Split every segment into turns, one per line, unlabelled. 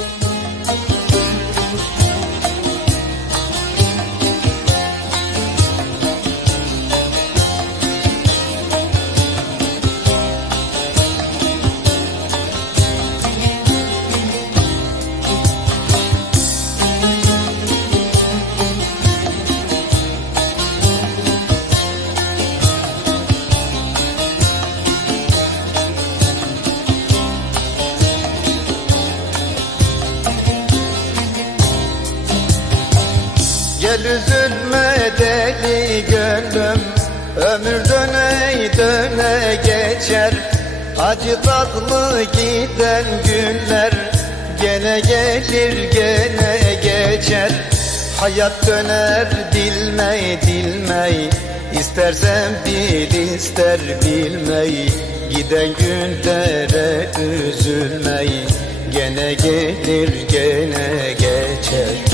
Thank you. Gel üzülme deli gönlüm Ömür döne döne geçer. Acı tatlı giden günler Gene gelir gene geçer. Hayat döner dilmey dilmey İstersen bil ister bilmey. Giden günlere üzülmey Gene gelir gene geçer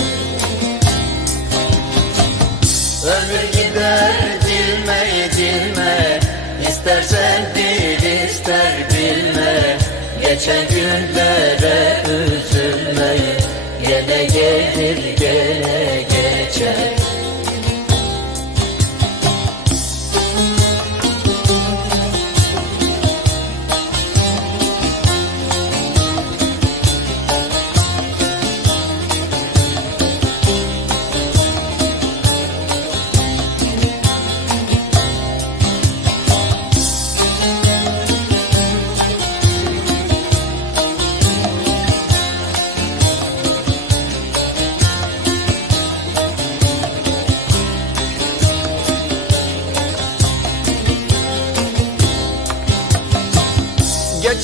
Geçen günlere üzülme Gene gelir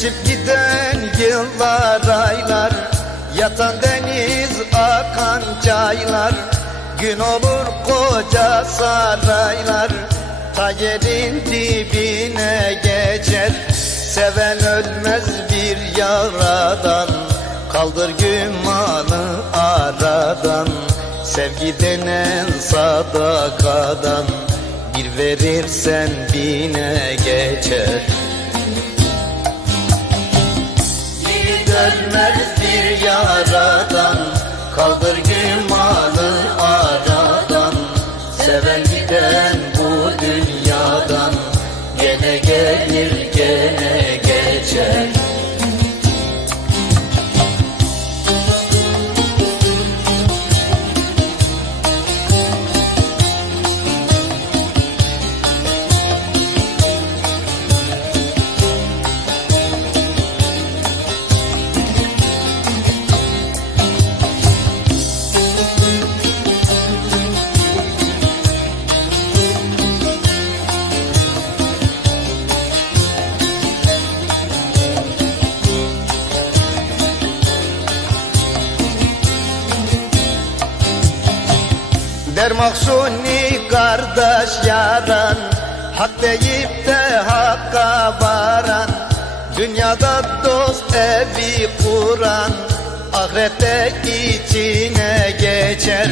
Geçip giden yıllar aylar Yatan deniz akan çaylar Gün olur koca saraylar Ta yerin dibine geçer Seven ölmez bir yaradan Kaldır gümanı aradan Sevgi denen sadakadan Bir verirsen bine geçer Geri dönmez bir yaradan Kaldır gümanı aradan. Seven giden bu dünyadan Gene gelir gene geçer Der maksuni kardeş yaran Hak deyip de hakka varan. Dünyada dost evi kuran Ahirette içine geçer.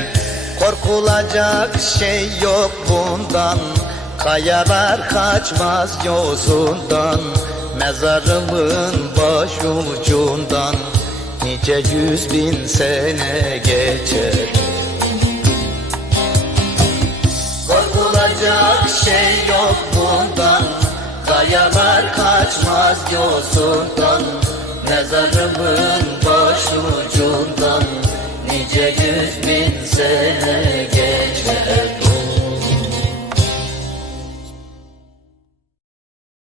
Korkulacak şey yok bundan Kayalar kaçmaz yosundan Mezarımın baş ucundan Nice yüz bin sene geçer şey yok bundan Kayalar kaçmaz yosundan. Mezarımın baş ucundan Nice yüz bin sene